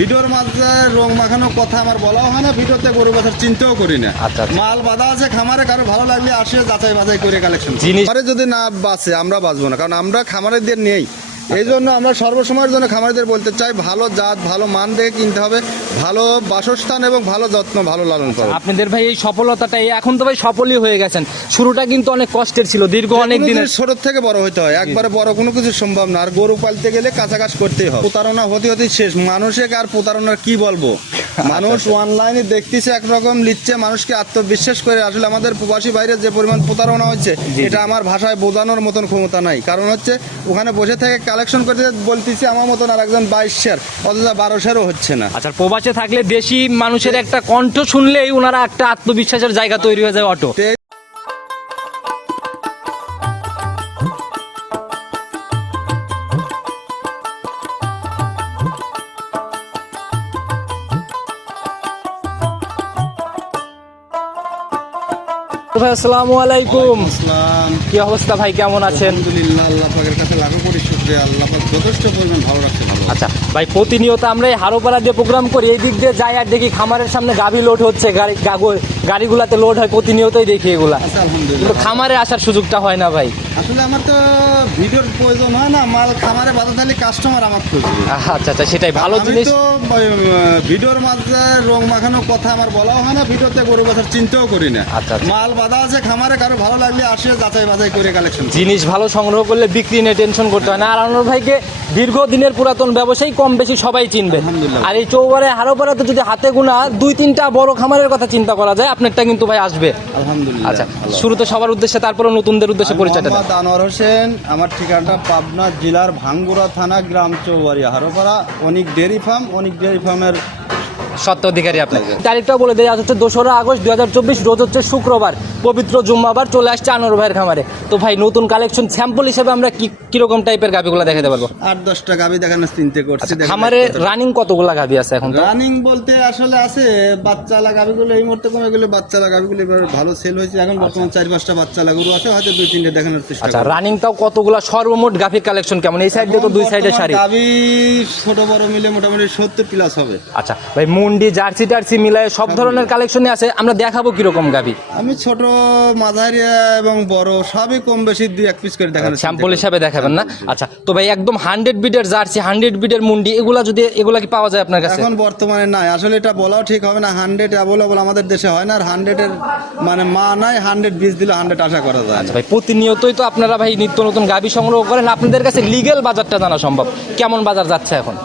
ভিডিওর মাঝে রং মাখানো কথা আমার বলাও হয় না ভিডিওতে গরু বাজার চিন্তাও করি না। আচ্ছা, আচ্ছা। মাল বাঁধা আছে খামারে কারও ভালো লাগলে আসে যাচাই বাছাই করে। কালেকশন জিনিস- যদি না বাঁচে আমরা বাঁচবো না কারণ আমরা খামারেদের নেই। এই জন্য আমরা সর্বসময়ের জন্য খামারিদের বলতে চাই ভালো জাত ভালো মান দেখে কিনতে হবে ভালো বাসস্থান এবং ভালো যত্ন ভালো লালন পালন। আপনাদের ভাই এই সফলতাটা এই এখন তো ভাই সফলই হয়ে গেছেন। শুরুটা কিন্তু অনেক কষ্টের ছিল দীর্ঘ অনেক দিনের ছোট থেকে বড় হতে হয় একবারে বড় কোনো কিছু সম্ভব না আর গরু পালতে গেলে কাছাকাছি করতেই হয় প্রতারণা হতে হতে শেষ মানুষে আর প্রতারণার কি বলব? মানুষ অনলাইনে দেখতেছে একরকম লিখছে মানুষকে আত্মবিশ্বাস করে আসলে আমাদের প্রবাসী বাইরে যে পরিমাণ প্রতারণা হচ্ছে। এটা আমার ভাষায় বোঝানোর মতন ক্ষমতা নাই। কারণ হচ্ছে ওখানে বসে থেকে কালেকশন করতে বলতেছি আমার মতন আর একজন বাইশ শেয়ার অথচ বারো শেয়ারও হচ্ছে না। আচ্ছা প্রবাসে থাকলে দেশি মানুষের একটা কণ্ঠ শুনলেই ওনারা একটা আত্মবিশ্বাসের জায়গা তৈরি হয়ে যায় অটো। আসসালামু আলাইকুম। কি অবস্থা ভাই কেমন আছেন? আলহামদুলিল্লাহ আল্লাহ পাকের কাছে লাগু করি শুক্রিয়া আল্লাহ পাক যথেষ্ট পরিমাণ ভালো রাখছে আচ্ছা ভাই প্রতিনিয়ত আমরা এই হারোপাড়া দিয়ে প্রোগ্রাম করি এই দিক দিয়ে যাই আর দেখি খামারের সামনে গাভি লোড হচ্ছে গাড়ি গাড়িগুলাতে লোড হয় প্রতিনিয়তই দেখি এগুলা। আচ্ছা কিন্তু খামারে আসার সুযোগটা হয় না ভাই। আসলে আমার তো ভিডিওর প্রয়োজন হয় না মাল খামারে বাধা থাকলে কাস্টমার আমার খুঁজবে আচ্ছা আচ্ছা সেটাই ভালো জিনিস। তো ভিডিওর মাঝে রং মাখানো কথা আমার বলাও হয় না ভিডিওতে গরু বাজার চিন্তাও করি না। আচ্ছা, আচ্ছা। মাল বাধা আছে খামারে কারও ভালো লাগলে আসে যাচাই বাছাই করে কালেকশন জিনিস ভালো সংগ্রহ করলে বিক্রি নিয়ে টেনশন করতে হয় না। আর আনোয়ার ভাইকে দীর্ঘদিনের পুরাতন ব্যবসায়ী কম বেশি সবাই চিনবে। আর এই চৌবারে হারোপাড়াতে যদি হাতে গোনা দুই তিনটা বড় খামারের কথা চিন্তা করা যায় আপনারটা কিন্তু ভাই আসবে। আলহামদুলিল্লাহ আচ্ছা শুরুতে সবার উদ্দেশ্যে তারপরে নতুনদের উদ্দেশ্যে পরিচয়টা মোহাম্মদ আনোয়ার হোসেন। আমার ঠিকানাটা পাবনা জেলার ভাঙ্গুরা থানা, গ্রাম চৌবাড়ি হারোপাড়া, অনেক ডেয়ারি ফার্ম, অনেক ডেয়ারি ফার্মের সত্য অধিকারী আপনার তারিখটা বলে দেয় আজ হচ্ছে দোসরা আগস্ট দুই হাজার চব্বিশ রোজ হচ্ছে শুক্রবার পবিত্র জুম্মাবার চলে আসছে আনোয়ার ভাইয়ের খামারে। তো ভাই নতুন কালেকশন স্যাম্পল হিসেবে আমরা কি কীরকম টাইপের গাভিগুলো দেখাতে পারব? আট দশটা গাবি দেখানোর চিন্তা করছি আচ্ছা, খামারে রানিং কতগুলা গাভি আছে এখন রানিং বলতে আসলে আছে বাচ্চালা গাভিগুলো এই মুহূর্তে কমে গেলে বাচ্চালা গাভিগুলো এবার ভালো সেল হয়েছে। এখন বর্তমান চার পাঁচটা বাচ্চালা গরু আছে হয়তো দুই তিনটে দেখানোর চেষ্টা আচ্ছা করব। রানিংটাও কতগুলা সর্বমোট গাভির কালেকশন কেমন? এই সাইড দিয়ে তো দুই সাইডে শাড়ি। গাভি ছোট বড় মিলে মোটামুটি সত্তর প্লাস হবে। আচ্ছা ভাই মুন্ডি জার্সি টার্সি মিলায় সব ধরনের কালেকশনই আছে। আমরা দেখাবো কীরকম গাবি আমি ছোট মাঝারি এবং বড় সবই কম বেশি দুই এক পিস করে দেখানোর স্যাম্পল হিসাবে দেখাবেন না? আচ্ছা তো ভাই একদম হান্ড্রেড বিডের জার্সি হান্ড্রেড বিডের মুন্ডি এগুলা যদি এগুলা কি পাওয়া যায় আপনার কাছে? এখন বর্তমানে নাই। আসলে এটা বলাও ঠিক হবে না। হান্ড্রেড অ্যাভেলেবল আমাদের দেশে হয় না আর হান্ড্রেডের মানে মা নাই হান্ড্রেড বিশ দিলে হান্ড্রেড আশা করা যায়। না। ভাই প্রতিনিয়তই তো আপনারা ভাই নিত্য নতুন গাবি সংগ্রহ করেন। আপনাদের কাছে লিগেল বাজারটা জানা সম্ভব। কেমন বাজার যাচ্ছে এখন?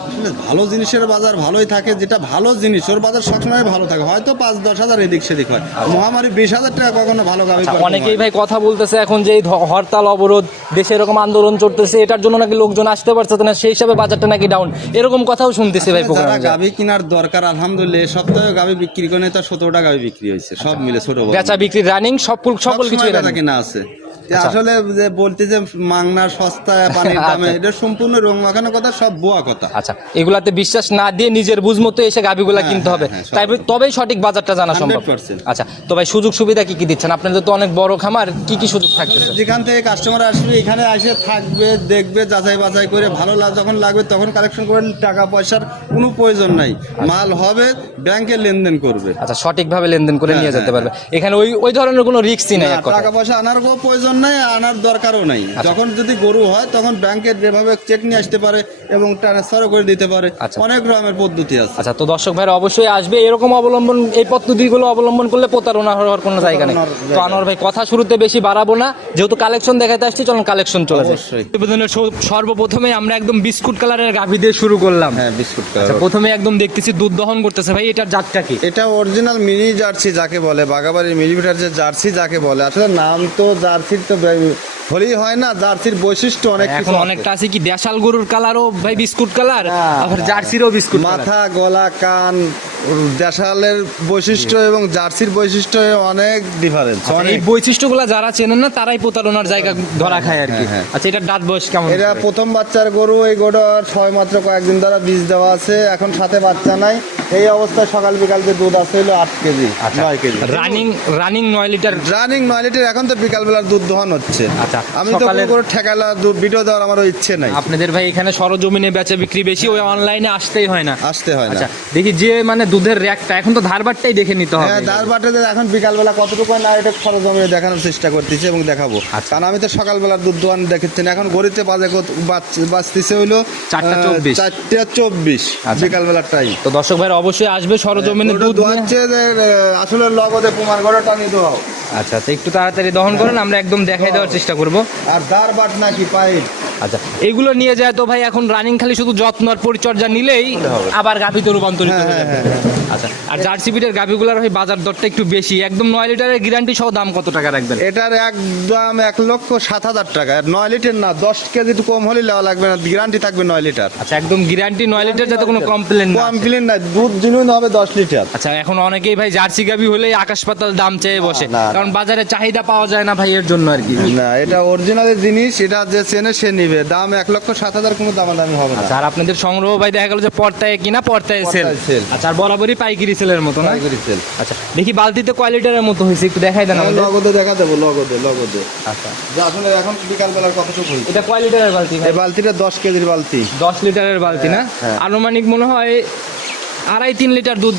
ভালো জিনিসের বাজার ভালোই থাকে। যেটা ভালো জিনিস ওর বাজার সবসময় ভালো থাকে। হয়তো পাঁচ দশ হাজার এদিক সেদিক হয়। মহামারী বিশ হাজার টাকা কখনো ভালো গাড়ি আচ্ছা, অনেকেই ভাই কথা বলতেছে এখন যে হরতাল অবরোধ দেশে এরকম আন্দোলন চলতেছে এটার জন্য নাকি লোকজন আসতে পারছে না সেই হিসাবে বাজারটা নাকি ডাউন এরকম কথাও শুনতেছি ভাই যারা প্রোগ্রামে গাভি কেনার দরকার আলহামদুলিল্লাহ এই সপ্তাহে গাভি বিক্রি করে তার সতেরোটা গাভি বিক্রি হয়েছে সব মিলে ছোট বেচা বিক্রি রানিং সকল সকল কিছু কিনা আছে। আসলে যে বলতে যে মাংনা সস্তা পানির দামে আচ্ছা। এটা সম্পূর্ণ রং মাখানো কথা সব বোয়া কথা। আচ্ছা এগুলাতে বিশ্বাস না দিয়ে নিজের বুঝ মতো এসে গাভিগুলা হ্যাঁ, কিনতে হবে। হ্যাঁ, হ্যাঁ, তাই তবেই সঠিক বাজারটা জানা সম্ভব। আচ্ছা তো ভাই সুযোগ সুবিধা কি কি দিচ্ছেন? আপনাদের তো অনেক বড় খামার কি কি সুযোগ থাকতেছে? যেখান থেকে কাস্টমার আসবে এখানে এসে থাকবে দেখবে যাচাই বাছাই করে ভালো যখন লাগবে তখন কালেকশন করে টাকা পয়সার কোনো প্রয়োজন নাই। মাল হবে ব্যাংকে লেনদেন করবে। আচ্ছা সঠিকভাবে লেনদেন করে হ্যাঁ, নিয়ে যেতে হ্যাঁ, পারবে। এখানে ওই ওই ধরনের কোনো রিস্কই নেই টাকা পয়সা আনার কোনো প্রয়োজন নাই আনার দরকারও নাই। আচ্ছা। যখন যদি গরু হয় তখন ব্যাংকের যেভাবে চেক নিয়ে আসতে পারে এবং ট্রান্সফারও করে দিতে পারে। আচ্ছা। অনেক রকমের পদ্ধতি আছে। আচ্ছা তো দর্শক ভাইরা অবশ্যই আসবে। এরকম অবলম্বন এই পদ্ধতিগুলো অবলম্বন করলে প্রতারণা হওয়ার কোনো জায়গা নেই। তো আনোয়ার ভাই কথা শুরুতে বেশি বাড়াবো না। যেহেতু কালেকশন দেখাতে আসছি চলুন কালেকশন চলে সব- সর্বপ্রথমে আমরা একদম বিস্কুট কালারের গাভি দিয়ে শুরু করলাম। হ্যাঁ বিস্কুট আচ্ছা প্রথমে একদম দেখতেছি দুধ দহন করতেছে। ভাই এটার জাতটা কি? এটা অরিজিনাল মিনি জার্সি যাকে বলে বাগাবাড়ির যে জার্সি যাকে বলে। আসলে নাম তো জার্সির তো ভাই হলেই হয় না জার্সির বৈশিষ্ট্য অনেক কিছু অনেকটা আছে কি দেশাল গরুর কালারও ভাই বিস্কুট কালার আর আবার জার্সিরও বিস্কুট মাথা গলা কান দেশালের বৈশিষ্ট্য এবং জার্সির বৈশিষ্ট্য অনেক ডিফারেন্স আচ্ছা, এই বৈশিষ্ট্যগুলো যারা চেনেন না তারাই প্রতারণার জায়গা ধরা খায় আর কি। হ্যাঁ, হ্যাঁ। আচ্ছা এটার দাঁত বয়স কেমন এটা প্রথম বাচ্চার গরু এই গরুর ছয় মাত্র কয়েকদিন ধরে বীজ দেওয়া আছে। এখন সাথে বাচ্চা নাই। এই অবস্থায় সকাল বিকাল যে দুধ আছে হলো আট কেজি আচ্ছা। নয় কেজি। রানিং রানিং নয় লিটার? রানিং নয় লিটার এখন তো বিকাল বেলার দুধ দহন হচ্ছে। আচ্ছা, আমি তো কোনো ঠেকালা দুধ ভিডিও দেওয়ার আমার ইচ্ছে নাই। আপনাদের ভাই এখানে সরজমিনে বেচা বিক্রি বেশি ওই অনলাইনে আসতেই হয় না। আসতে হয় না। আচ্ছা দেখি যে মানে দুধের র্যাকটা এখন তো ধারবারটাই দেখে নিতে হবে হ্যাঁ দাঁড় বাটে এখন বিকালবেলা কতটুকু না এটা সরজমিনে দেখানোর চেষ্টা করতেছি এবং দেখাবো আচ্ছা। কারণ আমি তো সকালবেলার দুধ দোয়ান দেখেছি না এখন গড়িতে বাজে কত বাচ- বাজতেছে হইল চারটা চব্বিশ। চারটা চব্বিশ আচ্ছা। বিকালবেলার টাইম তো দর্শক ভাই অবশ্যই আসবে সরজমিনে দুধ নিয়ে। দোয়াচ্ছে আসলে লগতে কুমার গড়ে টানি দোয়াও আচ্ছা তো একটু তাড়াতাড়ি দহন করেন আমরা একদম দেখাই দেওয়ার চেষ্টা করব আর দাঁড় বাট নাকি পাইপ আচ্ছা এগুলো নিয়ে যায় তো ভাই এখন রানিং খালি শুধু যত্ন আর পরিচর্যা নিলেই। আবার গাভিতে রূপান্তরিত হ্যাঁ, হয়ে যাবে হ্যাঁ, আচ্ছা আর জার্সি বিটের গাভিগুলোর ভাই বাজার দরটা একটু বেশি। একদম নয় লিটারের গ্যারান্টি সহ দাম কত টাকা রাখবেন? এটার একদম এক লক্ষ সাত হাজার টাকা। আর নয় লিটার না দশ কেজি একটু কম হলে নেওয়া লাগবে না গ্যারান্টি থাকবে নয় লিটার। আচ্ছা একদম গ্যারান্টি নয় লিটার যাতে কোনো কমপ্লেন না। কমপ্লেন নাই দুধ জিনুইন হবে দশ লিটার। আচ্ছা এখন অনেকেই ভাই জার্সি গাভি হলেই আকাশ পাতাল দাম চেয়ে বসে। না, না। কারণ বাজারে চাহিদা পাওয়া যায় না ভাই এর জন্য আর কি। না এটা অরিজিনাল জিনিস এটা যে চেনে সে নিবে দাম এক লক্ষ সাত হাজার কোনো দামাদামি হবে না। আচ্ছা আর আপনাদের সংগ্রহ ভাই দেখা গেল যে পর্তায় কিনা পর্তায় সেল আচ্ছা আর বরাবরই পাইকারি সেলের মতো না? পাইকারি sell। আচ্ছা দেখি বালতিতে কয় লিটারের মতো হয়েছে একটু দেখাই দেন আমি আমাদের। লগদে দেখা দেবো লগদে লগদে আচ্ছা। যে আসলে এখন বিকাল বেলার কতটুকু হয়েছে। এটা কয় লিটারের বালতি এই বালতিটা দশ কেজির বালতি। দশ লিটারের বালতি না? হ্যাঁ। আনুমানিক মনে হয় আড়াই তিন লিটার দুধ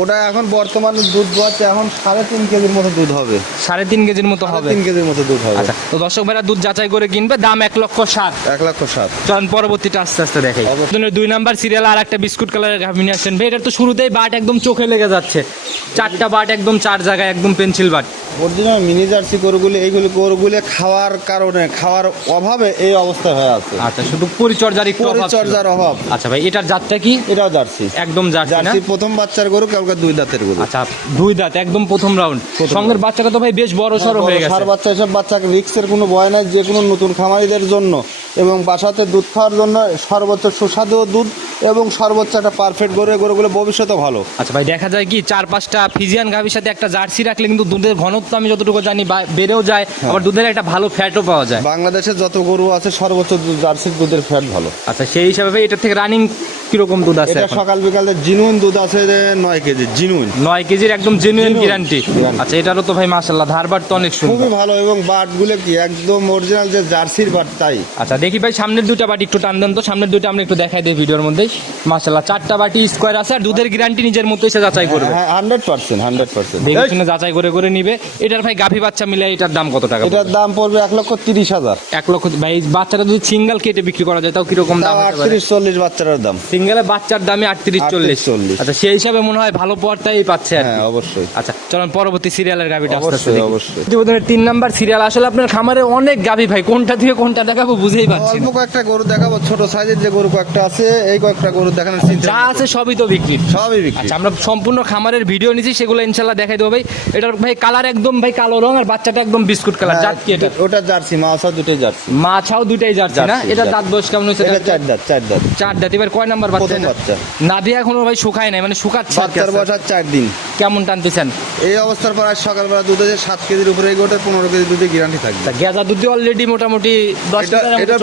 ওটা এখন বর্তমানে দুধ দোয়াচ্ছে এখন সাড়ে তিন কেজির মতো দুধ হবে। সাড়ে তিন কেজির মতো হবে? তিন কেজির মতো দুধ হবে। আচ্ছা তো দর্শক ভাইরা দুধ যাচাই করে কিনবে দাম এক লক্ষ সাত এক লক্ষ সাত চলুন পরবর্তীটা আস্তে আস্তে দেখাই। দুই নাম্বার সিরিয়াল আর একটা বিস্কুট কালারের গাভি নিয়ে আসছেন। ভাই এটার তো শুরুতেই বাট একদম চোখে লেগে যাচ্ছে। চারটা বাট একদম চার জায়গায় একদম pencil but. Original mini jersey গরুগুলি এইগুলি গরুগুলি খাওয়ার কারণে খাওয়ার অভাবে এই অবস্থা হয়ে আছে। আচ্ছা শুধু পরিচর্যার পরিচর্যার অভাব। আচ্ছা ভাই এটার জাতটা কি? এটাও জার্সি। একদম জার্সি প্রথম বাচ্চার গরু কালকে দুই দাঁতের গরু। আচ্ছা দুই দাঁত একদম প্রথম রাউন্ড সঙ্গের বাচ্চাটা তো ভাই? বেশ বড় সড়ো হয়ে গেছে। সার বাচ্চা এসব বাচ্চাকে রিক্সের কোনো ভয় নাই যে কোনো নতুন খামারিদের জন্য। এবং বাসাতে দুধ খাওয়ার জন্য সর্বোচ্চ সুস্বাদু দুধ এবং সর্বোচ্চ একটা পারফেক্ট গরু গরুগুলো ভবিষ্যতে ভালো। আচ্ছা ভাই দেখা যায় কি চার পাঁচটা ফিজিয়ান গাভির সাথে একটা জার্সি রাখলে কিন্তু দুধের ঘনত্ব আমি যতটুকু জানি বেড়েও যায় আবার দুধের একটা ভালো ফ্যাটও পাওয়া যায়। বাংলাদেশে যত গরু আছে সর্বোচ্চ দুধ জার্সির দুধের ফ্যাট ভালো। আচ্ছা সেই হিসাবে এটার থেকে রানিং কীরকম দুধ আছে সকাল বিকালে জিনুন দুধ আছে যে নয় কেজি জিনুইন নয় কেজির একদম জেনুইন গ্যারান্টি আচ্ছা এটারও তো ভাই মাশাল্লাহ ধারবার তো অনেক সুন্দর। খুবই ভালো এবং বাটগুলো কি একদম অরিজিনাল যে জার্সির বাট তাই। আচ্ছা দেখি ভাই সামনের দুইটা বাটি একটু টান দেন তো। সামনের দুইটা আমরা একটু দেখাই দিই ভিডিওর মধ্যে। মাশাল্লাহ চারটা বাটি স্কোয়ার আছে আর দুধের গ্যারান্টি নিজের মতো এসে যাচাই করবে। হ্যাঁ হান্ড্রেড পার্সেন্ট হান্ড্রেড পার্সেন্ট দেখে শুনে যাচাই করে করে নিবে। এটার ভাই গাভী বাচ্চা মিলে এটার দাম কত টাকা এটার দাম পড়বে এক লক্ষ তিরিশ হাজার। এক লক্ষ ভাই বাচ্চাটা যদি সিঙ্গেল কেটে বিক্রি করা যায় তাও কীরকম দাম আটত্রিশ চল্লিশ বাচ্চাটার দাম। সিঙ্গেলে বাচ্চার দামে আটত্রিশ চল্লিশ। 38, আচ্ছা সেই হিসাবে মনে হয় ভালো পর্দাই পাচ্ছে হ্যাঁ অবশ্যই। আচ্ছা চলুন পরবর্তী সিরিয়ালের গাভিটা অবশ্যই। অবশ্যই। প্রতিবেদনের তিন নাম্বার সিরিয়াল আসলে আপনার খামারে অনেক গাভি ভাই কোনটা থেকে কোনটা দেখাবো বুঝেই পাচ্ছি অল্প কয়েকটা গরু দেখাবো ছোট সাইজের যে গরু কয়েকটা আছে এই কয়েকটা গরু দেখানোর চিন্তা যা আছে সবই তো বিক্রি। সবই বিক্রি। আচ্ছা আমরা সম্পূর্ণ খামারের ভিডিও নিচ্ছি সেগুলো ইনশাল্লাহ দেখাই দেবো ভাই। এটার ভাই কালার একদম ভাই কালো রং আর বাচ্চাটা একদম বিস্কুট কালার হ্যাঁ, জাত কি এটা। ওটা জার্সি মাছা দুটোই জার্সি। মাছাও দুটাই যাচ্ছে না? এটা দাঁত বয়স কেমন হয়েছে? এটা চার দাঁত চার দাঁত। চার দাঁত। এবার কয় নাম্বার বাচ্চা? বাচ্চা। নাভি এখনও ভাই শুকায় নাই মানে শুকাচ্ছে আস্তে বয়স আর চার দিন। কেমন টানতেছেন? এই অবস্থার পর আজ সকালবেলা দুধ আছে সাত কেজির উপরে এই গোটা পনেরো কেজি দুধে গ্যারান্টি থাকবে। গেজা দুধে অলরেডি মোটামুটি দশ এটা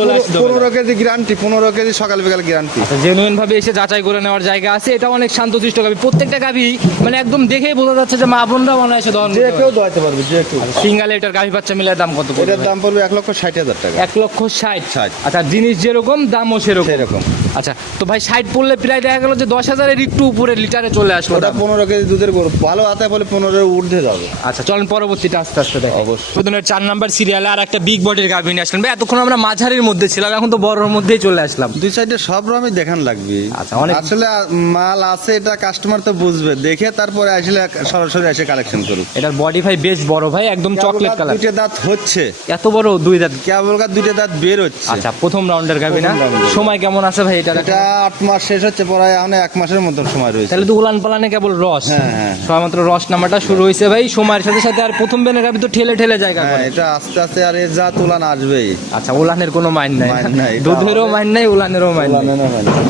পনেরো কেজি গ্যারান্টি পনেরো কেজি সকাল বিকাল গ্যারান্টি জেনুইন ভাবে এসে যাচাই করে নেওয়ার জায়গা আছে এটা অনেক শান্তশিষ্ট গাভি। প্রত্যেকটা গাভি মানে একদম দেখেই বোঝা যাচ্ছে যে মা বোনরা মনে হয় দহন যে কেউ দোয়াতে পারবে যে কেউ। সিঙ্গাল এটার গাভি বাচ্চা মিলে দাম কত পড়বে? এটার দাম পড়বে এক লক্ষ ষাট হাজার টাকা। এক লক্ষ ষাট। 60 আচ্ছা জিনিস যেরকম দামও সেরকম। সেরকম। আচ্ছা তো ভাই ষাট পড়লে প্রায় দেখা গেল যে দশ হাজারের একটু উপরে লিটারে চলে আসলো। ওটা পনেরো কেজি দুধের গরু। ভালো আতায় বলে পনেরো ঊর্ধ্বে যাবে। আচ্ছা চলেন পরবর্তীটা আস্তে আস্তে দেখো। অবশ্যই। চার নাম্বার সিরিয়ালে আর একটা বিগ বডির গাভি নিয়ে আসলেন ভাই এতক্ষণ আমরা মাঝারির মধ্যে ছিলাম এখন তো বড়র মধ্যেই চলে আসলাম। দুই সাইডে সব রকমই দেখান লাগবে। আচ্ছা, অনেক- আসলে মাল আছে এটা কাস্টমার তো বুঝবে। দেখে তারপরে আসলে সরাসরি এসে কালেকশন করুক। এটার বডি ভাই বেশ বড় ভাই একদম চকলেট কালার দুইটা দাঁত হচ্ছে। এত বড় দুই দাঁত? কেবল দুইটা দাঁত বের হচ্ছে। আচ্ছা প্রথম রাউন্ডের গাবি না? সময় কেমন আছে ভাই এটা এটা আট মাস শেষ হচ্ছে পড়ায় এখন এক মাসের মতন সময় রয়েছে। তাহলে তো উলান পালান উলানে কেবল রস। হ্যাঁ, হ্যাঁ। সবেমাত্র রস নাম্বারটা শুরু হয়েছে ভাই। সময়ের সাথে সাথে আর প্রথম বেনের গাভি তো ঠেলে ঠেলে জায়গা হ্যাঁ করে। এটা আস্তে আস্তে আর এর যা তুলান আসবেই। আচ্ছা উলানের কোনো মাইন নাই। দুধেরও মাইন নাই উলানেরও মাইন নাই।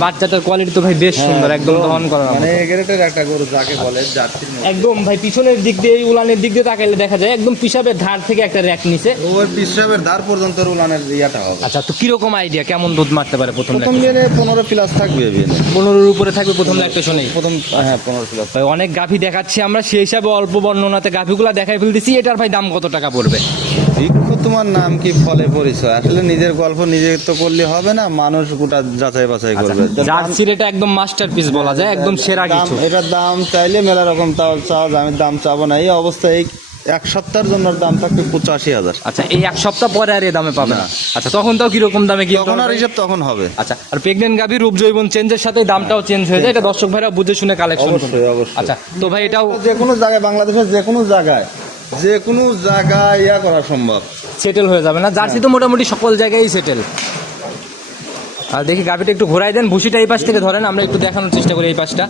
বাচ্চাটার কোয়ালিটি তো ভাই বেশ সুন্দর একদম দহন মতো। মানে এগ্রেটের একটা গরু যাকে বলে জার্সির মতো। একদম ভাই পিছনের দিক দিয়ে এই উলানের দিক দিয়ে তাকাইলে দেখা যায় একদম পিসাবের ধার থেকে একটা র্যাক নিচে ওর পিসাবের ধার পর্যন্ত উলানের ইয়াটা হবে। আচ্ছা তো কীরকম আইডিয়া কেমন দুধ মারতে পারে প্রথম প্রথম বিয়ে পনেরো প্লাস থাকবে বিয়ে পনেরোর উপরে থাকবে প্রথম ল্যাকটেশনেই প্রথম হ্যাঁ পনেরো কিলো। ভাই অনেক গাভি দেখাচ্ছি আমরা সেই হিসাবে অল্প বর্ণনাতে গাভিগুলা দেখাই ফেলতেছি এটার ভাই দাম কত টাকা পড়বে? ভিক্ষু তোমার নাম কি ফলে পরিচয়? আসলে নিজের গল্প নিজে তো করলে হবে না মানুষ গোটা যাচাই বাছাই করবে। তো দাম- জার্সির এটা একদম মাস্টারপিস বলা যায় একদম সেরা কিছু। এটার দাম চাইলে মেলা রকম তাও চাও আমি দাম চাবো না। এই অবস্থায় এই এক সপ্তাহের জন্য দাম থাকবে পঁচাশি হাজার। আচ্ছা এই এক সপ্তাহ পরে আর এই দামে পাবে না? আচ্ছা তখন তাও কীরকম দামে কি তখন আর হিসাব তখন হবে। আচ্ছা আর প্রেগনেন্ট গাভি রূপ জৈবন চেঞ্জের সাথে দামটাও চেঞ্জ হয়ে যায়। এটা দর্শক ভাইরা বুঝে শুনে কালেকশন অবশ্যই অবশ্যই। আচ্ছা তো ভাই এটাও যে কোনো জায়গায় বাংলাদেশের যে কোনো জায়গায় যে কোনো জায়গায় ইয়া করা সম্ভব। সেটেল হয়ে যাবে না। জার্সি তো মোটামুটি সকল জায়গায় সেটেল আর দেখি গাভিটা একটু ঘোরাই দেন। ভুসিটা এই পাশ থেকে ধরেন আমরা একটু দেখানোর চেষ্টা করি এই পাশটা।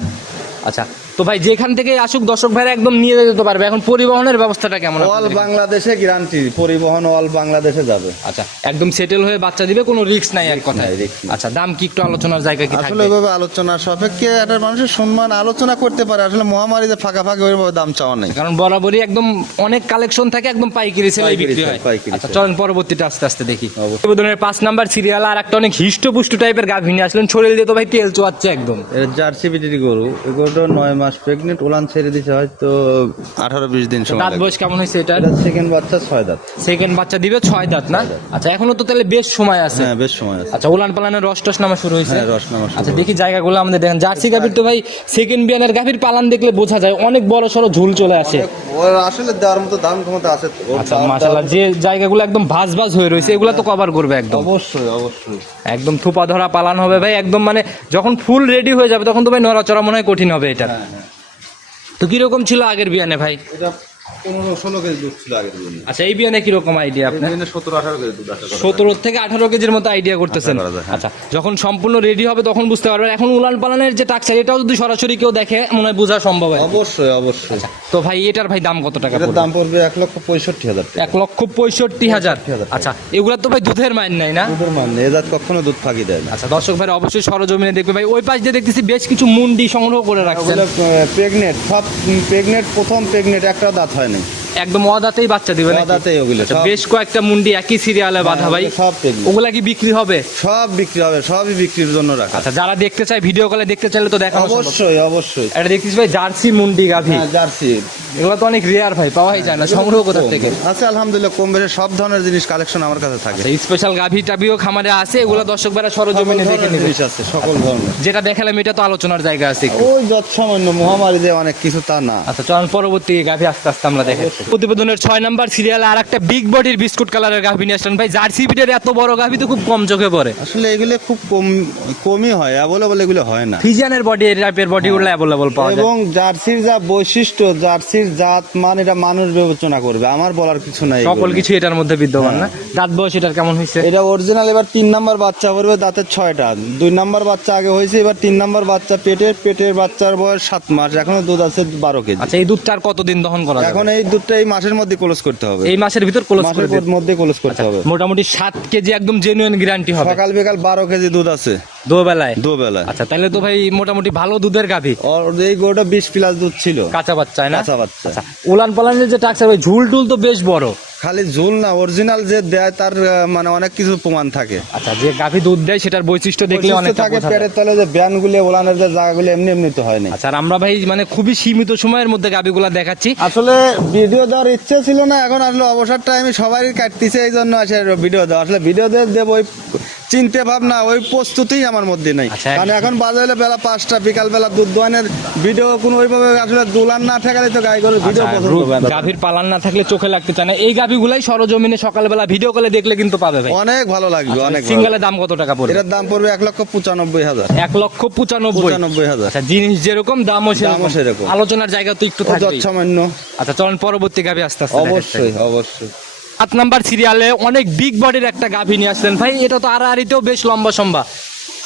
আচ্ছা তো ভাই যেখান থেকে আসুক দর্শক ভাইরা একদম নিয়ে যেতে পারবে। এখন পরিবহনের ব্যবস্থাটা কেমন অল বাংলাদেশে গ্যারান্টি পরিবহন অল বাংলাদেশে যাবে। আচ্ছা একদম সেটেল হয়ে বাচ্চা দিবে কোনো রিস্ক নাই এক কথায়। আচ্ছা দাম কি একটু আলোচনার জায়গা কি আসলে ওইভাবে আলোচনা সাপেক্ষে একটা মানুষের সম্মান আলোচনা করতে পারে আসলে মহামারীতে ফাঁকা ফাঁকা ওইভাবে দাম চাওয়া নেই। কারণ বরাবরই একদম অনেক কালেকশন থাকে একদম পাইকারি সেলাই বিক্রি হয়। আচ্ছা। চলেন পরবর্তীটা আস্তে আস্তে দেখি। প্রতিবেদনের পাঁচ নাম্বার সিরিয়াল আর একটা অনেক হিষ্টপুষ্ট টাইপের গাভী নিয়ে আসলেন শরীর দিয়ে তো ভাই তেল চোয়াচ্ছে একদম। এর জার্সি বিটির গরু এই গরুটা নয় মাস প্রেগনেন্ট ওলান ছেড়ে দিছে হয়তো আঠারো বিশ দিন সময় দাঁত বয়স কেমন হয়েছে এটা সেকেন্ড বাচ্চা ছয় দাঁত। সেকেন্ড বাচ্চা দিবে ছয় দাঁত না? আচ্ছা এখনও তো তাহলে বেশ সময় আছে। হ্যাঁ বেশ সময় আছে। আচ্ছা উলান পালানের রস টস নামা শুরু হয়েছে। হ্যাঁ রস নামা আচ্ছা দেখি জায়গাগুলো আমাদের দেখেন। জার্সি গাভীর তো ভাই সেকেন্ড বিয়ানের গাভীর পালান দেখলে বোঝা যায় অনেক বড় সড়ো ঝুল চলে আসে। ওর আসলে দেওয়ার মতো দাম ক্ষমতা আছে। আচ্ছা মাশাআল্লাহ যে জায়গাগুলো একদম ভাজ ভাজ হয়ে রয়েছে এগুলো তো কভার করবে একদম। অবশ্যই অবশ্যই। একদম থুপা ধরা পালান হবে ভাই একদম মানে যখন ফুল রেডি হয়ে যাবে তখন তো ভাই নড়াচড়া মনে হয় কঠিন হবে এটা। হ্যাঁ হ্যাঁ। তো কীরকম ছিল আগের বিয়ানে ভাই? পনেরো ষোলো কেজি দুধ ছিল আগের দিন আচ্ছা এই বিয়ানে কীরকম আইডিয়া আপনার? সতেরো আঠারো কেজি দুধ আশা সতেরো থেকে আঠারো কেজির মতো আইডিয়া করতেছেন? হ্যাঁ। আচ্ছা যখন সম্পূর্ণ রেডি হবে তখন বুঝতে পারবেন। এখন উলান পালানের যে টাকচার এটাও যদি সরাসরি কেউ দেখে মনে হয় বোঝা সম্ভব হয়। অবশ্যই অবশ্যই। তো ভাই এটার ভাই দাম কত টাকা এটার দাম পড়বে এক লক্ষ পঁয়ষট্টি হাজার এক লক্ষ পঁয়ষট্টি হাজার। আচ্ছা এগুলা তো ভাই দুধের মাইন নাই না? দুধের মান নেই, এ জাত কখনো দুধ ফাঁকি দেয় না। আচ্ছা দর্শক ভাই অবশ্যই সরজমিনে দেখবে। ভাই ওই পাশ দিয়ে দেখতেছি বেশ কিছু মুন্ডি সংগ্রহ করে রাখছেন। ওগুলো প্রেগনেন্ট সব প্রেগনেন্ট প্রথম প্রেগনেন্ট একটা দাঁত হয়নি একদম অদাতেই বাচ্চা দিবে নাকি? দাঁতেই ওগুলো আচ্ছা, বেশ কয়েকটা মুন্ডি একই সিরিয়ালে বাঁধা ভাই। সব ওগুলা কি বিক্রি হবে? সব বিক্রি হবে সবই বিক্রির জন্য রাখা। আচ্ছা যারা দেখতে চায় ভিডিও কলে দেখতে চাইলে তো সম্ভব। অবশ্যই অবশ্যই। এটা দেখতেছি ভাই জার্সি মুন্ডি গাভি। হ্যাঁ জার্সি। এগুলো তো অনেক রেয়ার ভাই পাওয়াই যায় না সংগ্রহ কোথা থেকে? আছে আলহামদুলিল্লাহ কম বেশি সব ধরনের জিনিস কালেকশন আমার কাছে থাকে। স্পেশাল গাভি টাভিও খামারে আছে এগুলো দর্শক ভাইরা সরজমিনে দেখে নেবে। আছে সকল ধরনের। যেটা দেখালাম এটা তো আলোচনার জায়গা আছে। ওই যত সামান্য মহামারী যে অনেক কিছু তা না। আচ্ছা চল পরবর্তী গাভি আস্তে আস্তে আমরা দেখাচ্ছি। প্রতিবেদনের ছয় নাম্বার সিরিয়ালে আর একটা বিগ বডির বিস্কুট কালারের গাভি নিয়ে আসলেন। ভাই জার্সি বিটের এত বড় গাভি তো খুব কম চোখে পড়ে। আসলে এগুলো খুব কম কমই হয় অ্যাভেলেবল এগুলো হয় না। ফিজিয়ানের বডি এই টাইপের বডি গুলো অ্যাভেলেবল পাওয়া যায়। এবং জার্সির যা বৈশিষ্ট্য জার্সির জাত মান এটা মানুষ বিবেচনা করবে। আমার বলার কিছু নাই সকল কিছু এটার মধ্যে বিদ্যমান না। দাঁত বয়স এটার কেমন হয়েছে এটা অরিজিনাল এবার তিন নাম্বার বাচ্চা পড়বে দাঁতের ছয়টা। দুই নাম্বার বাচ্চা আগে হয়েছে এবার তিন নাম্বার বাচ্চা পেটের পেটের বাচ্চার বয়স সাত মাস। এখনও দুধ আছে বারো কেজি। আচ্ছা এই দুধটা আর কতদিন দহন করা এখন এই দুধটা এই মাসের মধ্যে ক্লোজ করতে হবে। এই মাসের ভিতর ক্লোজ করে মাসের মধ্যে ক্লোজ করতে হবে। মোটামুটি সাত কেজি একদম জেনুইন গ্যারান্টি হবে। সকাল বিকাল বারো কেজি দুধ আছে। দুবেলায়? দুবেলায়। আচ্ছা তাহলে তো ভাই মোটামুটি ভালো দুধের গাভী। আর এই গরুটা বিশ প্লাস দুধ ছিল। কাঁচা বাচ্চা না? কাঁচা বাচ্চা। আচ্ছা উলান পালানের যে টাকসার ভাই ঝুল টুল তো বেশ বড়। খালি ঝুল না অরিজিনাল যে দেয় তার মানে অনেক কিছু প্রমাণ থাকে। আচ্ছা যে গাভি দুধ দেয় সেটার বৈশিষ্ট্য দেখলে অনেক থাকে পেটের তলে যে ব্যানগুলি ওলানের যে জায়গাগুলি এমনি এমনি তো হয় না আচ্ছা আর আমরা ভাই মানে খুবই সীমিত সময়ের মধ্যে গাভিগুলা দেখাচ্ছি। আসলে ভিডিও দেওয়ার ইচ্ছে ছিল না এখন আসলে অবসর টাইমে সবাই কাটতেছে এই জন্য আসে ভিডিও দেওয়া। আসলে ভিডিও দেব ওই চিন্তা ভাবনা ওই প্রস্তুতি আমার মধ্যে নেই। আচ্ছা, কারণ এখন বাজে হলে বেলা পাঁচটা বিকাল বেলা দুধ দোয়ানের ভিডিও কোনো ওইভাবে আসলে দুলান না ঠেকালে তো গাই গরুর ভিডিও আচ্ছা। গাভীর পালান না থাকলে চোখে লাগতে চায় না। এই গাভিগুলাই সরজমিনে সকালবেলা ভিডিও কলে দেখলে কিন্তু পাবে ভাই। অনেক ভালো লাগবে অনেক ভালো। সিঙ্গেলের দাম কত টাকা পড়বে? এটার দাম পড়বে এক লক্ষ পঁচানব্বই হাজার। এক লক্ষ পঁচানব্বই। পঁচানব্বই হাজার। আচ্ছা জিনিস যেরকম দামও সেরকম। সেরকম। আলোচনার জায়গা তো একটু থাকবে যৎসামান্য আচ্ছা চলুন পরবর্তী গাভি আস্তে আস্তে অবশ্যই অবশ্যই। সাত নাম্বার সিরিয়ালে অনেক বিগ বডির একটা গাভী নিয়ে আসলেন ভাই, এটা তো আড়াআড়িতেও বেশ লম্বা সম্বা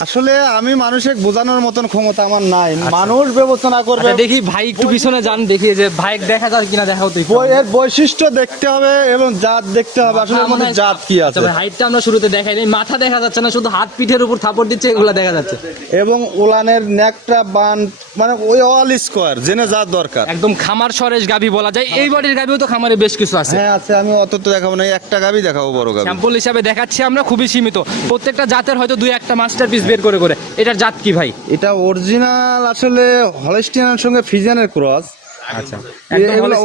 আসলে আমি মানুষের বোঝানোর মতন ক্ষমতা আমার নাই। মানুষ বিবেচনা করবে আচ্ছা, দেখি ভাই একটু পিছনে যান দেখি যে ভাই দেখা যায় কিনা দেখা হতো এর বৈশিষ্ট্য দেখতে হবে এবং জাত দেখতে হবে। আসলে আমাদের জাত কি আছে? হাইটটা আমরা শুরুতে দেখাই নাই। মাথা দেখা যাচ্ছে না শুধু হাত পিঠের উপর থাপড় দিচ্ছে এগুলো দেখা যাচ্ছে। এবং উলানের নেকটা বান মানে ওই অল স্কোয়ার জেনে যা দরকার। একদম খামার সরেশ গাভি বলা যায়। এই বডির গাবিও তো খামারে বেশ কিছু আছে। হ্যাঁ আছে আমি অত তো দেখাবো না। একটা গাবি দেখাবো বড় গাবি স্যাম্পল হিসাবে দেখাচ্ছি আমরা খুবই সীমিত। প্রত্যেকটা জাতের হয়তো দুই একটা মাস্টার পিস বের করে করে। এটার জাত কি ভাই? এটা অরিজিনাল আসলে হলস্টিয়ানের সঙ্গে ফিজিয়ানের ক্রস আচ্ছা। এগুলো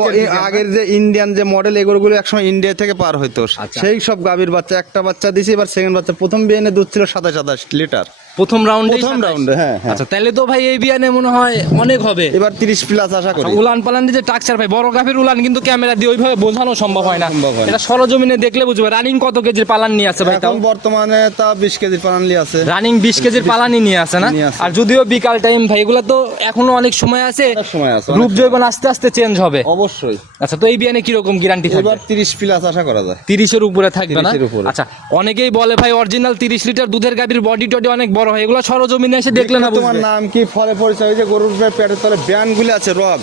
আগের যে ইন্ডিয়ান যে মডেল এগুলো একসময় ইন্ডিয়া থেকে পার হইতো। আচ্ছা। সেই সব গাভীর বাচ্চা একটা বাচ্চা দিছি এবার সেকেন্ড বাচ্চা প্রথম বিয়ে দুধ ছিল সাতাশ সাতাশ লিটার। প্রথম রাউন্ডে প্রথম রাউন্ডে হ্যাঁ হ্যাঁ। আচ্ছা তাহলে তো ভাই এই বিয়ানে মনে হয় অনেক হবে। এবার তিরিশ প্লাস আশা করি। উলান পালান যে টাকচার ভাই বড় গাভীর উলান কিন্তু ক্যামেরা দিয়ে ওইভাবে বোঝানো সম্ভব হয় না। সম্ভব হয় না। এটা সরজমিনে দেখলে বুঝবে রানিং কত কেজির পালান নিয়ে আছে ভাই তাও? এখন বর্তমানে তা বিশ কেজি পানালি আছে। রানিং বিশ কেজির পালানি নিয়ে আছে না? নিয়ে। আর যদিও বিকাল টাইম ভাই এগুলো তো এখনও অনেক সময় আছে। অনেক সময় আছে, অনেক রূপ জৈবন আস্তে আস্তে চেঞ্জ হবে। অবশ্যই। আচ্ছা তো এই বিয়ানে কীরকম গ্যারান্টি থাকবে? এবার তিরিশ প্লাস আশা করা যায়। তিরিশের উপরে থাকবে না? 30 এর উপরে। আচ্ছা অনেকেই বলে ভাই অরিজিনাল তিরিশ লিটার দুধের গাভীর বডি টডি অনেক বড় হয় এগুলো সরজমিনে এসে দেখলে না তোমার নাম কি ফলে পরিচয় যে গরুর পেটের তলে ব্যানগুলো আছে রগ।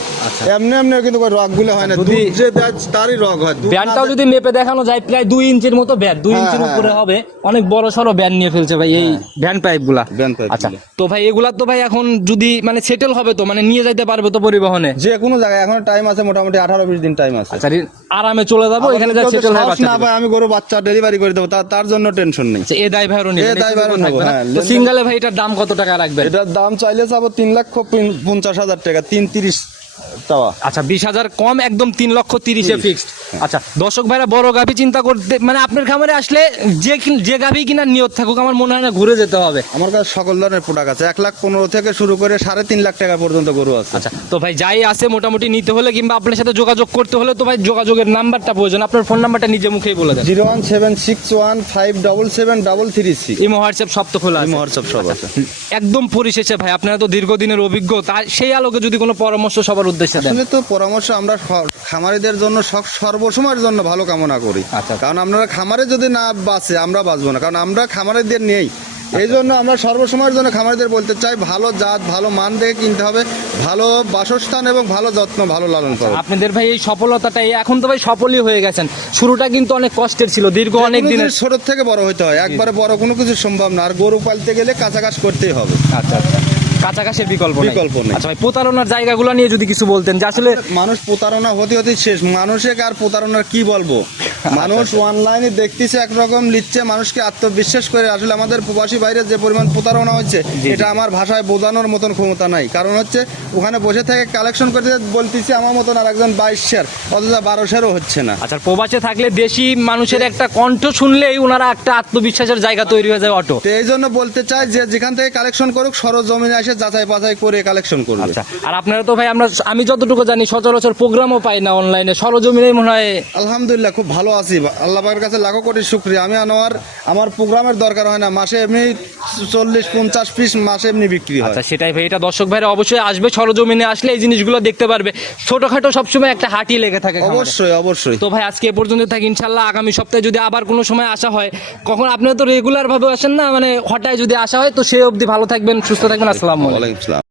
এমনি এমনি কিন্তু রগগুলো হয় না আচ্ছা। দুধ যে তারই রগ হয়। ব্যানটাও যদি মেপে দেখানো যায় প্রায় দুই ইঞ্চির মতো ব্যান দুই হ্যাঁ, ইঞ্চির হ্যাঁ। উপরে হবে। অনেক বড় সড়ো ব্যান নিয়ে ফেলছে ভাই এই ভ্যান ভ্যান পাইপ আচ্ছা তো ভাই এগুলা তো ভাই এখন যদি মানে সেটেল হবে তো মানে নিয়ে যাইতে পারবে তো পরিবহনে? যে কোনো জায়গায় এখন টাইম আছে মোটামুটি আঠারো বিশ দিন টাইম আছে। আচ্ছা আরামে চলে যাব এখানে যা সেটেল হয় না। আমি গরু বাচ্চা ডেলিভারি করে দেবো তার- জন্য টেনশন নেই। আচ্ছা, এ দায় নেই এ নেব, হ্যাঁ, তো লেনদেন- সিঙ্গেলে ভাই এটার দাম কত টাকা রাখবেন? এটার দাম চাইলে যাব তিন লাখ পঞ্চাশ হাজার টাকা, তিন তিরিশ চাওয়া। আচ্ছা বিশ হাজার কম একদম তিন লক্ষ তিরিশে ফিক্সড আচ্ছা দর্শক ভাইরা বড় গাভি চিন্তা করতে মানে আপনার খামারে আসলে যে যে গাভি কিনার নিয়ত থাকুক আমার মনে হয় না ঘুরে যেতে হবে। আমার কাছে সকল ধরনের প্রোডাক্ট আছে। এক লাখ পনেরো থেকে শুরু করে সাড়ে তিন লাখ টাকা পর্যন্ত গরু আছে। আচ্ছা তো ভাই যাই আছে মোটামুটি নিতে হলে কিংবা আপনার সাথে যোগাযোগ করতে হলে তো ভাই যোগাযোগের নাম্বারটা প্রয়োজন। আপনার ফোন নাম্বারটা নিজে মুখেই বলে দেন। Zero one seven six one five double seven double three six. Imo WhatsApp সব তো খোলা আছে। হোয়াটসঅ্যাপ সব আছে। একদম পরিশেষে ভাই আপনারা তো দীর্ঘদিনের অভিজ্ঞ তাই সেই আলোকে যদি কোনো পরামর্শ সবার উদ্দেশ্যে আসলে তো পরামর্শ আমরা খামারিদের জন্য সব- সর্বসময়ের জন্য ভালো কামনা করি। আচ্ছা। কারণ আপনারা খামারে যদি না বাঁচে আমরা বাঁচবো না। কারণ আমরা খামারিদের নেই। এই জন্য আমরা সর্বসময়ের জন্য খামারিদের বলতে চাই ভালো জাত ভালো মান দেখে কিনতে হবে ভালো বাসস্থান এবং ভালো যত্ন ভালো লালন পালন। আপনাদের ভাই এই সফলতাটা এখন তো ভাই সফলই হয়ে গেছেন। শুরুটা কিন্তু অনেক কষ্টের ছিল দীর্ঘ অনেক দিনের ছোট থেকে বড় হইতে হয়। একবারে বড় কোনো কিছু সম্ভব না। আর গরু পালতে গেলে কাছাকাছ করতেই হবে। আচ্ছা আচ্ছা। কাঁচা ঘাসের বিকল্প বিকল্প নেই। আচ্ছা ভাই প্রতারণার জায়গাগুলো নিয়ে যদি কিছু বলতেন যে আসলে মানুষ প্রতারণা হতে হতে শেষ। মানুষকে আর প্রতারণার কি বলব? মানুষ অনলাইনে দেখতেছে একরকম লিখছে মানুষকে আত্মবিশ্বাস করে। আসলে আমাদের প্রবাসী বাইরে যে পরিমাণ প্রতারণা হচ্ছে। এটা আমার ভাষায় বোঝানোর মতন ক্ষমতা নাই। কারণ হচ্ছে ওখানে বসে থেকে কালেকশন করতে বলতেছি আমার মতন আর একজন বাইশ শেয়ার অথচ বারো শেয়ারও হচ্ছে না। আচ্ছা প্রবাসে থাকলে দেশি মানুষের একটা কণ্ঠ শুনলেই ওনারা একটা আত্মবিশ্বাসের জায়গা তৈরি হয়ে যায় অটো। তো এই জন্য বলতে চাই যে যেখান থেকে কালেকশন করুক সরজমিনে এসে যাচাই বাছাই করে কালেকশন করবে। আচ্ছা আর আপনারা তো ভাই আমরা আমি যতটুকু জানি সচরাচর প্রোগ্রামও পাই না অনলাইনে সরজমিনেই মনে হয় আলহামদুলিল্লাহ খুব ভালো আছি। আল্লাহ পাকের কাছে লাখো কোটি শুক্রিয়া। আমি আনোয়ার আমার প্রোগ্রামের দরকার হয় না মাসে এমনি চল্লিশ পঞ্চাশ পিস মাসে এমনি বিক্রি হয়। আচ্ছা সেটাই ভাই এটা দর্শক ভাইরা অবশ্যই আসবে সরজমিনে আসলে এই জিনিসগুলো দেখতে পারবে। ছোটখাটো সবসময় একটা হাঁটি লেগে থাকে অবশ্যই অবশ্যই। তো ভাই আজকে এ পর্যন্ত থাকি ইনশাল্লাহ আগামী সপ্তাহে যদি আবার কোনো সময় আসা হয় কখন আপনারা তো রেগুলার ভাবে আসেন না মানে হঠাৎ যদি আসা হয় তো সে অবধি ভালো থাকবেন সুস্থ থাকবেন আসসালামু আসসালাম